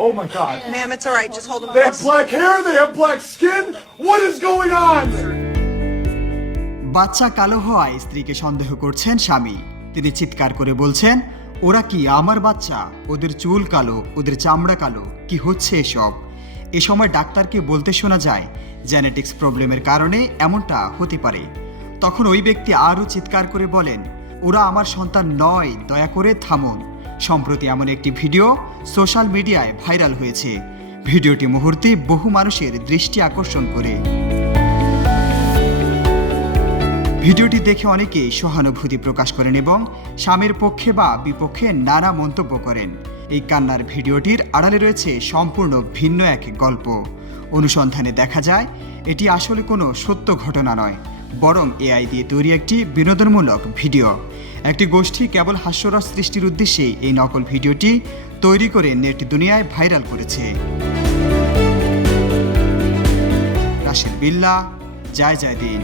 Oh my God. Ma'am, it's all right. Just hold him They have black hair, they have black skin. What is going on? বাচ্চা কালো হওয়ায় স্ত্রীকে সন্দেহ করছেন স্বামী তিনি চিৎকার করে বলছেন ওরা কি আমার বাচ্চা ওদের চুল কালো ওদের চামড়া কালো কি হচ্ছে এসব এ সময় ডাক্তারকে বলতে শোনা যায় জেনেটিক্স প্রবলেমের কারণে এমনটা হতে পারে তখন ওই ব্যক্তি আরও চিৎকার করে বলেন ওরা আমার সন্তান নয় দয়া করে থামুন সম্প্রতি এমন একটি ভিডিও সোশ্যাল মিডিয়ায় ভাইরাল হয়েছে। ভিডিওটি মুহূর্তে বহু মানুষের দৃষ্টি আকর্ষণ করে। ভিডিওটি দেখে অনেকেই সহানুভূতি প্রকাশ করেন এবং স্বামীর পক্ষে বা বিপক্ষে নানা মন্তব্য করেন। এই কান্নার ভিডিওটির আড়ালে রয়েছে সম্পূর্ণ ভিন্ন এক গল্প। অনুসন্ধানে দেখা যায়, এটি আসলে কোনো সত্য ঘটনা নয়। বরং এআই দিয়ে তৈরি একটি বিনোদনমূলক ভিডিও। একটি গোষ্ঠী কেবল হাস্যরস সৃষ্টির উদ্দেশ্যে এই নকল ভিডিওটি তৈরি করে নেট দুনিয়ায় ভাইরাল করেছে। রাশেদ বিল্লা, জয় জয় দিন।